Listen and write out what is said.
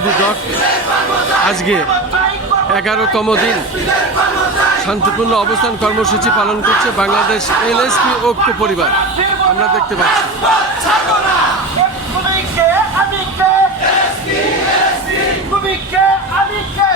সুধী দক আজকে 11তম দিন শান্তিপূর্ণ অবস্থান কর্মসূচি পালন করছে বাংলাদেশ এলএসপি ঐক্য পরিবার। আমরা দেখতে পাচ্ছি আমি কে